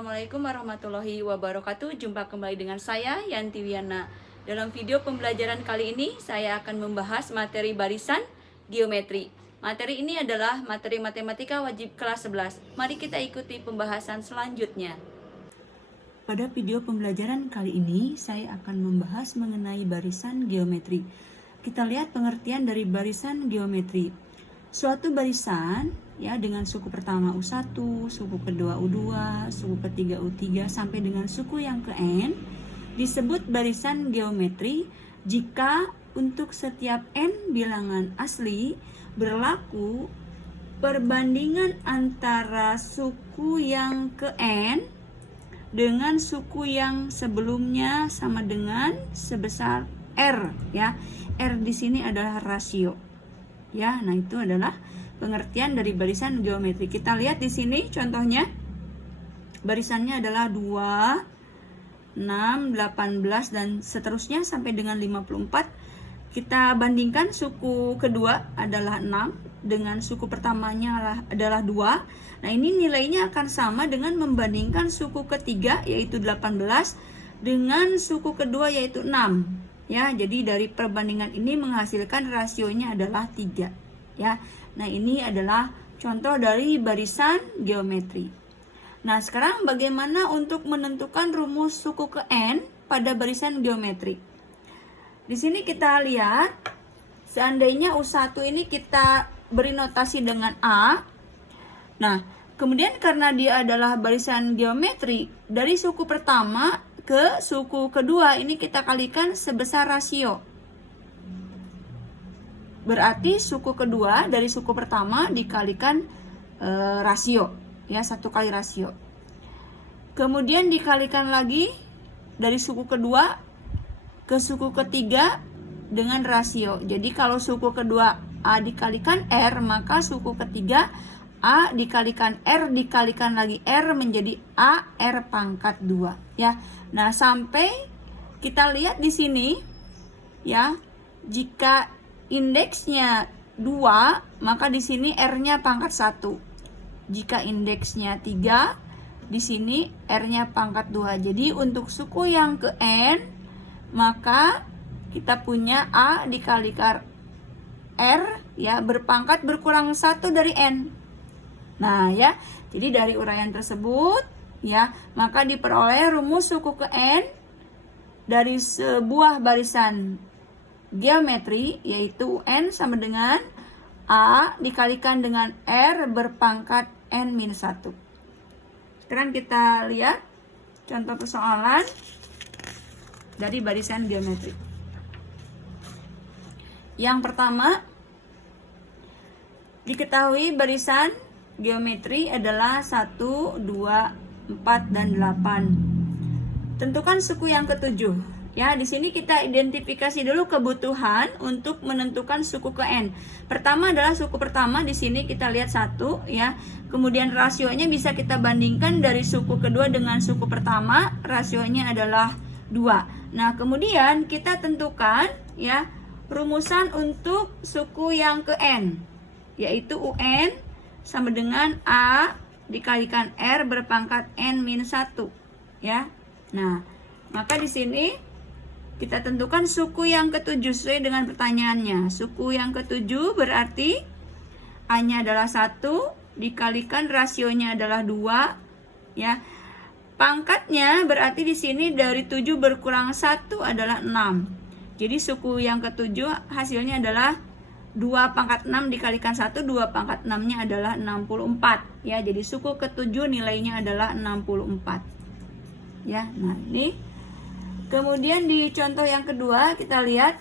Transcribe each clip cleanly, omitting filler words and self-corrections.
Assalamualaikum warahmatullahi wabarakatuh. Jumpa kembali dengan saya Yanti Wiana. Dalam video pembelajaran kali ini saya akan membahas materi barisan geometri. Materi ini adalah materi matematika wajib kelas 11. Mari kita ikuti pembahasan selanjutnya. Pada video pembelajaran kali ini saya akan membahas mengenai barisan geometri. Kita lihat pengertian dari barisan geometri. Suatu barisan ya dengan suku pertama U1, suku kedua U2, suku ketiga U3 sampai dengan suku yang ke N disebut barisan geometri jika untuk setiap N bilangan asli berlaku perbandingan antara suku yang ke N dengan suku yang sebelumnya sama dengan sebesar R ya. R di sini adalah rasio. Ya, nah itu adalah pengertian dari barisan geometri. Kita lihat di sini contohnya. Barisannya adalah 2, 6, 18 dan seterusnya sampai dengan 54. Kita bandingkan suku kedua adalah 6 dengan suku pertamanya adalah 2. Nah, ini nilainya akan sama dengan membandingkan suku ketiga yaitu 18 dengan suku kedua yaitu 6. Ya, jadi dari perbandingan ini menghasilkan rasionya adalah 3. Ya. Nah, ini adalah contoh dari barisan geometri. Nah, sekarang bagaimana untuk menentukan rumus suku ke N pada barisan geometri? Di sini kita lihat, seandainya U1 ini kita beri notasi dengan A. Nah, kemudian karena dia adalah barisan geometri, dari suku pertama ke suku kedua ini kita kalikan sebesar rasio. Berarti suku kedua dari suku pertama dikalikan rasio ya, 1 kali rasio. Kemudian dikalikan lagi dari suku kedua ke suku ketiga dengan rasio. Jadi kalau suku kedua A dikalikan R, maka suku ketiga A dikalikan R dikalikan lagi R menjadi A R pangkat 2 ya. Nah, sampai kita lihat di sini ya, jika indeksnya 2, maka di sini R-nya pangkat 1. Jika indeksnya 3, di sini R-nya pangkat 2. Jadi untuk suku yang ke N, maka kita punya A dikalikan R ya berpangkat berkurang 1 dari N. Nah, ya. Jadi dari uraian tersebut ya, maka diperoleh rumus suku ke N dari sebuah barisan geometri yaitu N sama dengan A dikalikan dengan R berpangkat N-1. Sekarang kita lihat contoh persoalan dari barisan geometri. Yang pertama, diketahui barisan geometri adalah 1, 2, 4 dan 8. Tentukan suku yang ketujuh. Ya, di sini kita identifikasi dulu kebutuhan untuk menentukan suku ke N. Pertama adalah suku pertama, di sini kita lihat 1 ya. Kemudian rasionya bisa kita bandingkan dari suku kedua dengan suku pertama, rasionya adalah 2. Nah, kemudian kita tentukan ya rumusan untuk suku yang ke N, yaitu UN sama dengan A dikalikan R berpangkat N-1 ya. Nah, maka di sini kita tentukan suku yang ketujuh sesuai dengan pertanyaannya. Suku yang ketujuh berarti A-nya adalah 1 dikalikan rasionya adalah 2 ya. Pangkatnya berarti di sini dari 7 berkurang 1 adalah 6. Jadi suku yang ketujuh hasilnya adalah 2 pangkat 6 dikalikan 1, 2 pangkat 6-nya adalah 64 ya. Jadi suku ketujuh nilainya adalah 64 ya. Nah, ini kemudian di contoh yang kedua kita lihat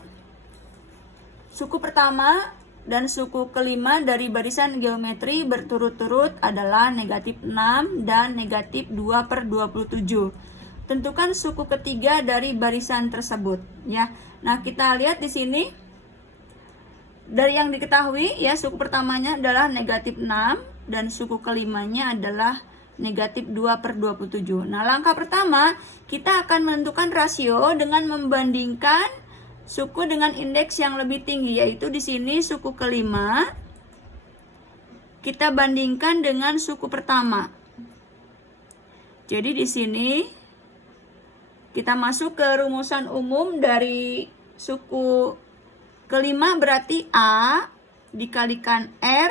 suku pertama dan suku kelima dari barisan geometri berturut-turut adalah negatif 6 dan negatif 2/27. Tentukan suku ketiga dari barisan tersebut ya. Nah, kita lihat di sini dari yang diketahui ya, suku pertamanya adalah negatif 6 dan suku kelimanya adalah negatif 2/27. Nah, langkah pertama kita akan menentukan rasio dengan membandingkan suku dengan indeks yang lebih tinggi, yaitu di sini suku kelima kita bandingkan dengan suku pertama. Jadi di sini kita masuk ke rumusan umum dari suku kelima, berarti A dikalikan R,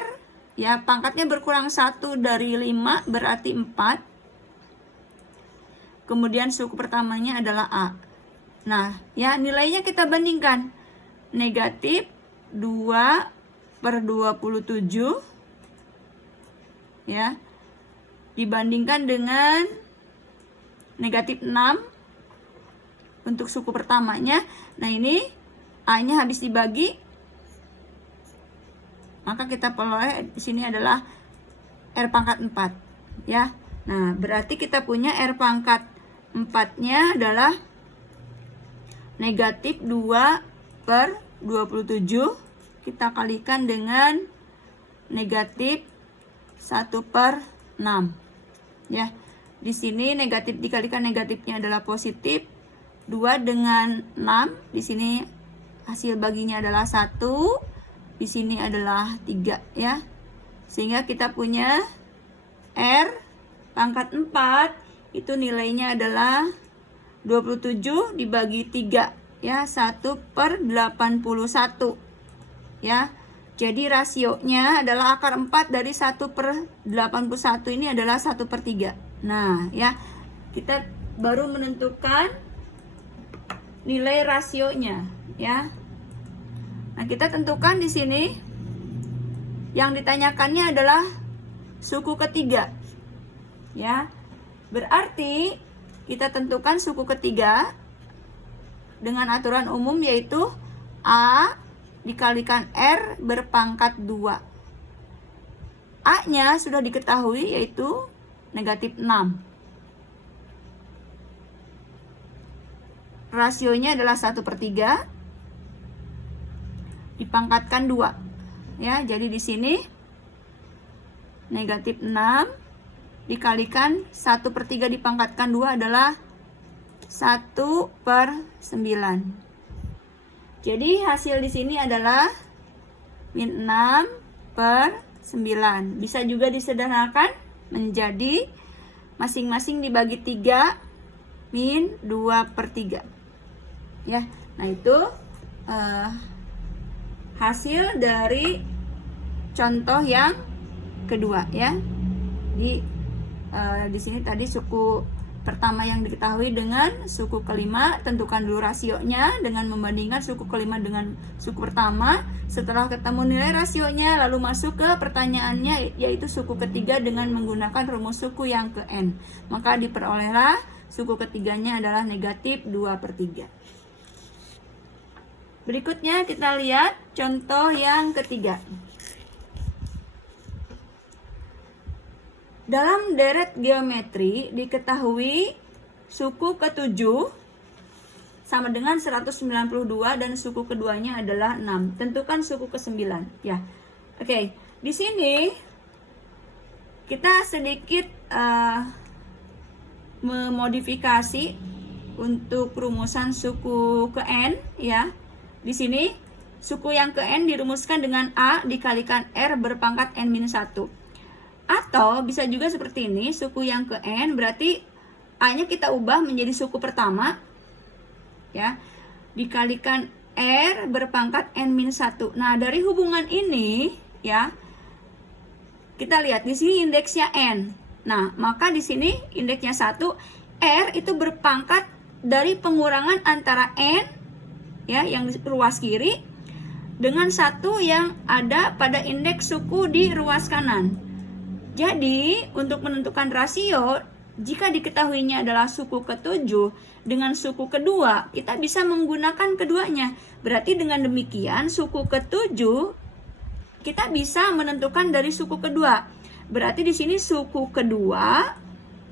ya, pangkatnya berkurang 1 dari 5 berarti 4. Kemudian suku pertamanya adalah A. Nah, ya, nilainya kita bandingkan. Negatif 2/27, ya, dibandingkan dengan negatif 6 untuk suku pertamanya. Nah, ini A-nya habis dibagi, maka kita peroleh di sini /4, ya. Nah, berarti kita punya R⁴ adalah negatif 2/27, kita kalikan dengan negatif 1/6, ya. Di sini negatif dikalikan negatifnya adalah positif. 2 dengan 6, di sini hasil baginya adalah 1, di sini adalah 3, ya. Sehingga kita punya R⁴ itu nilainya adalah 27 dibagi 3, ya, 1/81, ya. Jadi rasionya adalah akar 4 dari 1/81 ini adalah 1/3. Nah, ya, kita baru menentukan nilai rasionya, ya. Nah, kita tentukan di sini yang ditanyakannya adalah suku ketiga, ya. Berarti kita tentukan suku ketiga dengan aturan umum, yaitu A dikalikan R berpangkat 2. A-nya sudah diketahui, yaitu negatif 6. Rasionya adalah 1/3 dipangkatkan 2, ya. Jadi di sini negatif 6 dikalikan 1/3 dipangkatkan 2 adalah 1/9. Jadi hasil di sini adalah -6/9. Bisa juga disederhanakan menjadi masing-masing dibagi 3 -2/3, ya. Nah, itu hasil dari contoh yang kedua, ya. Di sini tadi suku pertama yang diketahui dengan suku kelima, tentukan dulu rasionya dengan membandingkan suku kelima dengan suku pertama. Setelah ketemu nilai rasionya, lalu masuk ke pertanyaannya, yaitu suku ketiga dengan menggunakan rumus suku yang ke N. Maka diperolehlah suku ketiganya adalah negatif 2/3. Berikutnya kita lihat contoh yang ketiga. Dalam deret geometri diketahui suku ke-7 sama dengan 192 dan suku keduanya adalah 6. Tentukan suku ke-9, ya. Oke, di sini kita sedikit memodifikasi untuk rumusan suku ke N, ya. Di sini suku yang ke N dirumuskan dengan A dikalikan R berpangkat N-1. Atau bisa juga seperti ini, suku yang ke N berarti A-nya kita ubah menjadi suku pertama, ya, dikalikan R berpangkat N-1. Nah, dari hubungan ini, ya, kita lihat di sini indeksnya N. Nah, maka di sini indeksnya 1, R itu berpangkat dari pengurangan antara N, ya, yang di ruas kiri dengan 1 yang ada pada indeks suku di ruas kanan. Jadi, untuk menentukan rasio, jika diketahuinya adalah suku ke-7 dengan suku kedua, kita bisa menggunakan keduanya. Berarti dengan demikian, suku ke-7 kita bisa menentukan dari suku kedua. Berarti di sini suku kedua,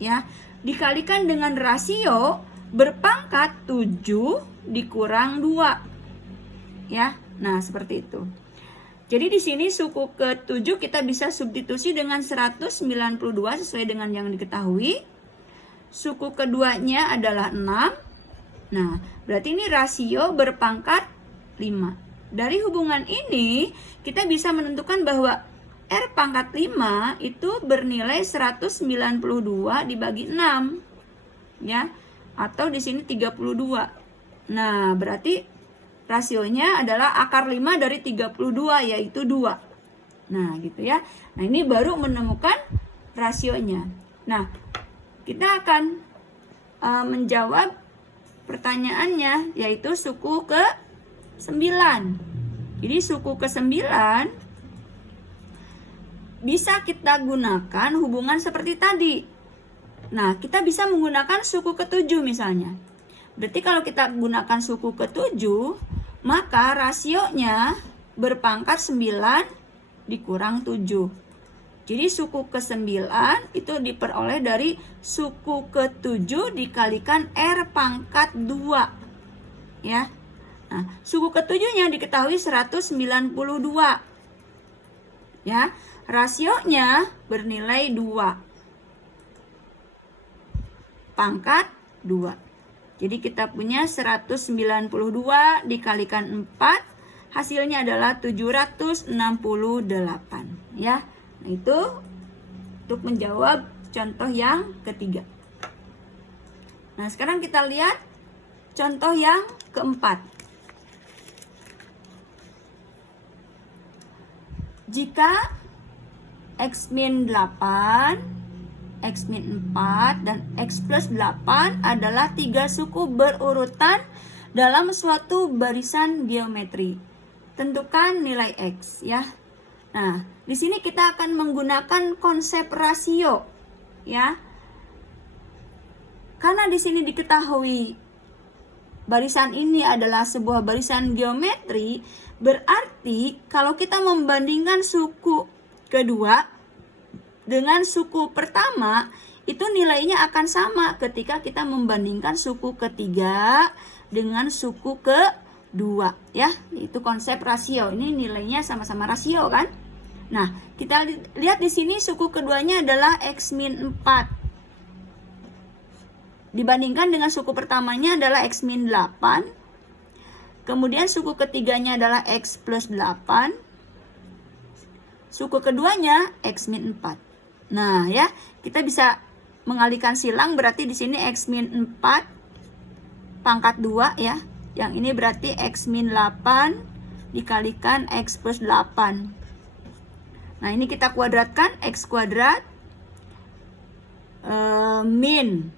ya, dikalikan dengan rasio berpangkat 7 dikurang 2. Ya. Nah, seperti itu. Jadi di sini suku ke-7 kita bisa substitusi dengan 192 sesuai dengan yang diketahui. Suku keduanya adalah 6. Nah, berarti ini rasio berpangkat 5. Dari hubungan ini kita bisa menentukan bahwa R pangkat 5 itu bernilai 192 dibagi 6. ya. Atau di sini 32. Nah, berarti rasionya adalah akar 5 dari 32 yaitu 2. Nah, gitu ya. Nah, ini baru menemukan rasionya. Nah, kita akan menjawab pertanyaannya yaitu suku ke-9. Jadi suku ke-9 bisa kita gunakan hubungan seperti tadi. Nah, kita bisa menggunakan suku ke-7 misalnya. Berarti kalau kita gunakan suku ke-7, maka rasionya berpangkat 9 dikurang 7. Jadi suku ke-9 itu diperoleh dari suku ke-7 dikalikan R pangkat 2. Ya. Nah, suku ke-7-nya diketahui 192. Ya. Rasionya bernilai 2. Pangkat 2. Jadi kita punya 192 dikalikan 4, hasilnya adalah 768, ya. Nah, itu untuk menjawab contoh yang ketiga. Nah, sekarang kita lihat contoh yang keempat. Jika X min 8, X min 4, dan X plus 8 adalah 3 suku berurutan dalam suatu barisan geometri. Tentukan nilai X, ya. Nah, di sini kita akan menggunakan konsep rasio, ya. Karena di sini diketahui barisan ini adalah sebuah barisan geometri, berarti kalau kita membandingkan suku kedua dengan suku pertama, itu nilainya akan sama ketika kita membandingkan suku ketiga dengan suku kedua, ya. Itu konsep rasio. Ini nilainya sama-sama rasio kan? Nah, kita lihat di sini suku keduanya adalah X min 4. Dibandingkan dengan suku pertamanya adalah X min 8. Kemudian suku ketiganya adalah X plus 8. Suku keduanya X min 4. Nah, ya, kita bisa mengalihkan silang, berarti di sini X min 4 pangkat 2, ya. Yang ini berarti X min 8 dikalikan X plus 8. Nah, ini kita kuadratkan, X kuadrat min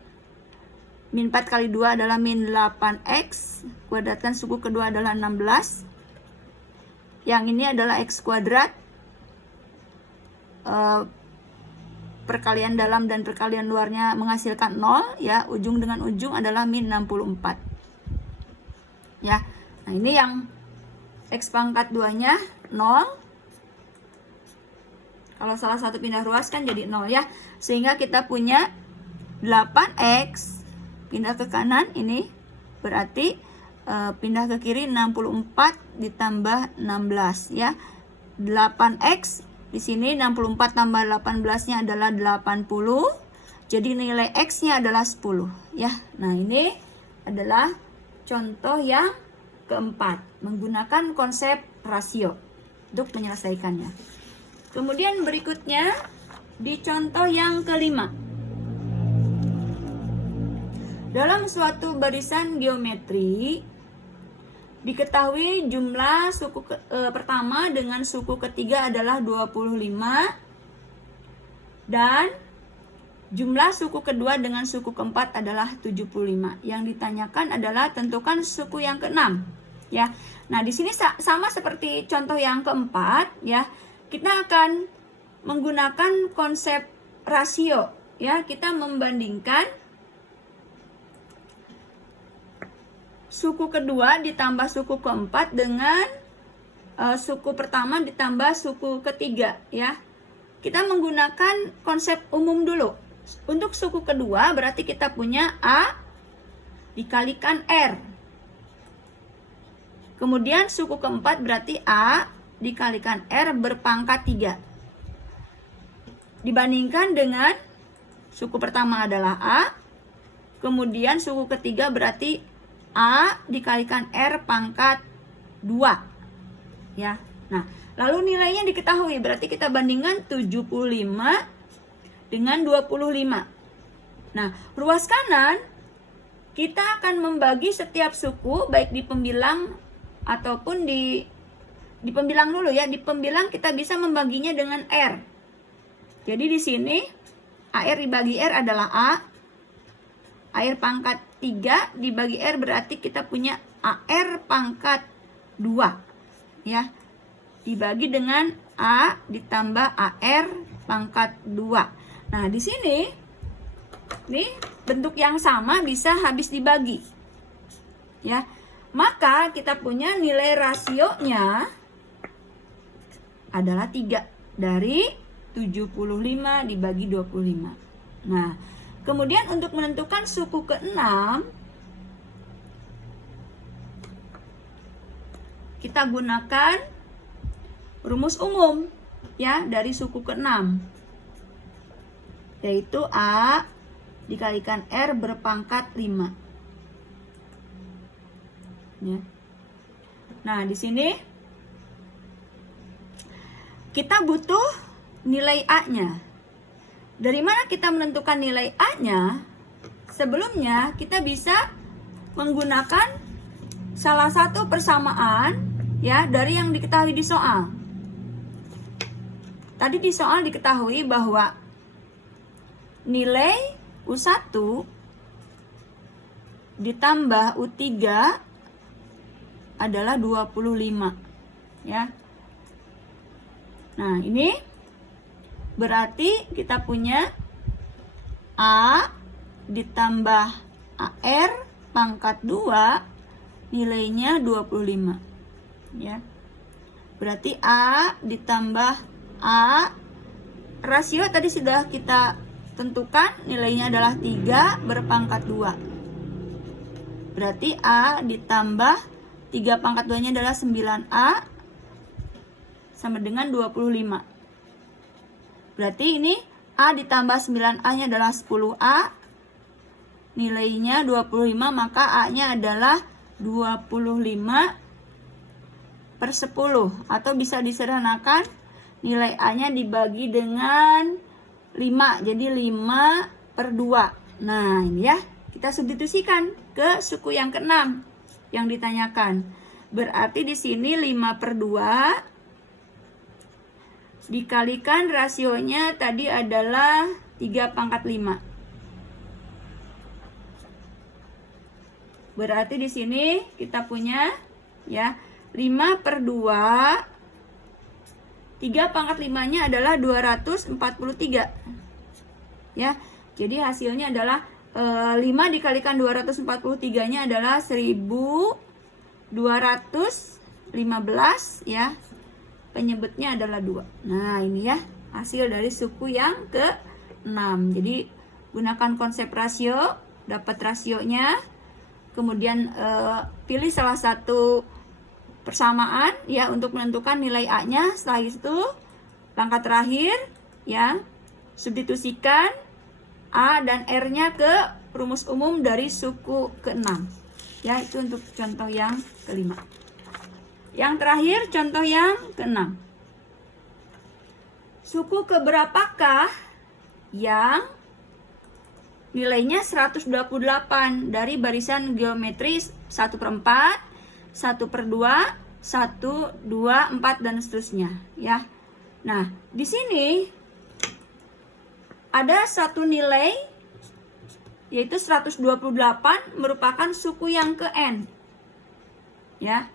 4 kali 2 adalah min 8X, kuadratkan suku kedua adalah 16. Yang ini adalah X kuadrat, perkalian dalam dan perkalian luarnya menghasilkan 0, ya. Ujung dengan ujung adalah min 64, ya. Nah, ini yang X pangkat 2-nya 0. Kalau salah satu pindah ruas kan jadi 0, ya. Sehingga kita punya 8X pindah ke kanan, ini berarti pindah ke kiri 64 ditambah 16, ya. 8X di sini 64 tambah 18-nya adalah 80. Jadi nilai X-nya adalah 10, ya. Nah, ini adalah contoh yang keempat, menggunakan konsep rasio untuk menyelesaikannya. Kemudian berikutnya di contoh yang kelima. Dalam suatu barisan geometri diketahui jumlah suku pertama dengan suku ketiga adalah 25 dan jumlah suku kedua dengan suku keempat adalah 75. Yang ditanyakan adalah tentukan suku yang keenam, ya. Nah, di sini sama seperti contoh yang keempat, ya. Kita akan menggunakan konsep rasio, ya. Kita membandingkan suku kedua ditambah suku keempat dengan suku pertama ditambah suku ketiga, ya. Kita menggunakan konsep umum dulu. Untuk suku kedua berarti kita punya A dikalikan R. Kemudian suku keempat berarti A dikalikan R berpangkat 3. Dibandingkan dengan suku pertama adalah A. Kemudian suku ketiga berarti A dikalikan R pangkat 2, ya. Nah, lalu nilainya diketahui, berarti kita bandingkan 75 dengan 25. Nah, ruas kanan kita akan membagi setiap suku baik di pembilang ataupun di pembilang dulu ya. Di pembilang kita bisa membaginya dengan R. Jadi di sini AR dibagi R adalah A. AR pangkat 3 dibagi R berarti kita punya AR pangkat 2. Ya. Dibagi dengan A ditambah AR pangkat 2. Nah, di sini nih bentuk yang sama bisa habis dibagi. Ya. Maka kita punya nilai rasionya adalah 3 dari 75 dibagi 25. Nah, kemudian untuk menentukan suku ke-6, kita gunakan rumus umum ya dari suku ke-6, yaitu A dikalikan R berpangkat 5. Ya. Nah, di sini kita butuh nilai A-nya. Dari mana kita menentukan nilai A-nya? Sebelumnya kita bisa menggunakan salah satu persamaan ya dari yang diketahui di soal. Tadi di soal diketahui bahwa nilai U1 ditambah U3 adalah 25 ya. Nah, ini berarti kita punya A ditambah AR pangkat 2 nilainya 25 ya. Berarti A ditambah A, rasio tadi sudah kita tentukan nilainya adalah 3 berpangkat 2. Berarti A ditambah 3 pangkat 2 nya adalah 9A sama dengan 25. Berarti ini A ditambah 9A nya adalah 10A. Nilainya 25, maka A nya adalah 25/10. Atau bisa disederhanakan nilai A nya dibagi dengan 5. Jadi 5/2. Nah, ini ya. Kita substitusikan ke suku yang ke-6 yang ditanyakan. Berarti di sini 5/2 dikalikan rasionya tadi adalah 3 pangkat 5. Berarti di sini kita punya ya 5/2, 3 pangkat 5-nya adalah 243. Ya. Jadi hasilnya adalah 5 dikalikan 243-nya adalah 1215 ya. Penyebutnya adalah 2. Nah, ini ya hasil dari suku yang ke-6. Jadi gunakan konsep rasio, dapat rasionya. Kemudian pilih salah satu persamaan ya untuk menentukan nilai A-nya. Setelah itu langkah terakhir ya, substitusikan A dan R-nya ke rumus umum dari suku ke-6. Ya, itu untuk contoh yang kelima. Yang terakhir contoh yang ke-6. Suku keberapakah yang nilainya 128 dari barisan geometri 1/4, 1/2, 1, 2, 4 dan seterusnya ya. Nah, di sini ada satu nilai yaitu 128 merupakan suku yang ke-n. Ya.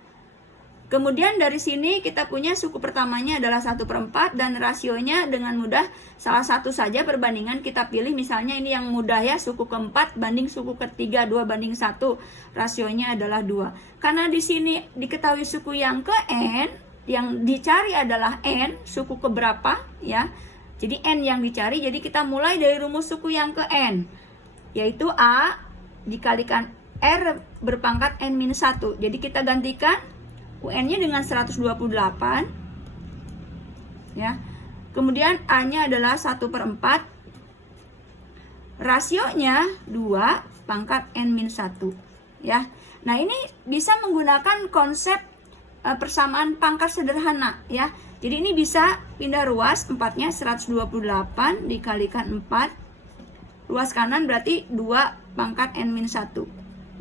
Kemudian dari sini kita punya suku pertamanya adalah 1/4 dan rasionya dengan mudah salah satu saja perbandingan kita pilih, misalnya ini yang mudah ya, suku keempat banding suku ketiga 2/1, rasionya adalah 2. Karena di sini diketahui suku yang ke n, yang dicari adalah n, suku keberapa ya. Jadi n yang dicari, jadi kita mulai dari rumus suku yang ke n, yaitu A dikalikan R berpangkat n-1. Jadi kita gantikan UN-nya dengan 128 ya. Kemudian A-nya adalah 1/4. Rasionya 2 pangkat n-1 ya. Nah, ini bisa menggunakan konsep persamaan pangkat sederhana ya. Jadi ini bisa pindah ruas, 4-nya 128 dikalikan 4 ruas kanan berarti 2 pangkat N-1.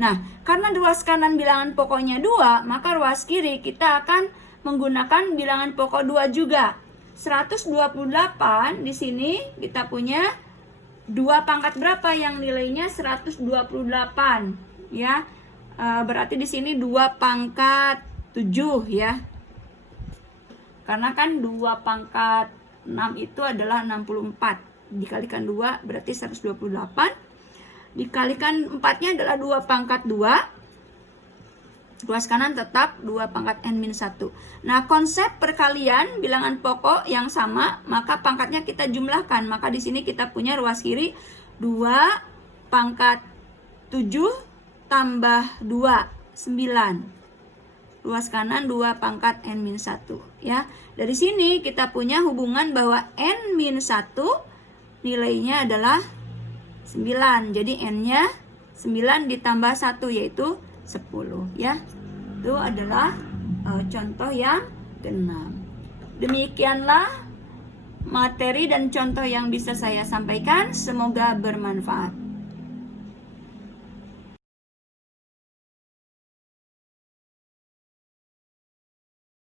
Nah, karena ruas kanan bilangan pokoknya 2, maka ruas kiri kita akan menggunakan bilangan pokok 2 juga. 128 di sini kita punya 2 pangkat berapa yang nilainya 128 ya. Berarti di sini 2 pangkat 7 ya. Karena kan 2 pangkat 6 itu adalah 64. Dikalikan 2 berarti 128. Dikalikan 4-nya adalah 2 pangkat 2. Ruas kanan tetap 2 pangkat N-1. Nah, konsep perkalian bilangan pokok yang sama, maka pangkatnya kita jumlahkan. Maka di sini kita punya ruas kiri 2 pangkat 7 tambah 2, 9. Ruas kanan 2 pangkat N-1 ya. Dari sini kita punya hubungan bahwa N-1 nilainya adalah 9. Jadi N-nya 9 ditambah 1 yaitu 10 ya. Itu adalah contoh yang ke-6. Demikianlah materi dan contoh yang bisa saya sampaikan. Semoga bermanfaat.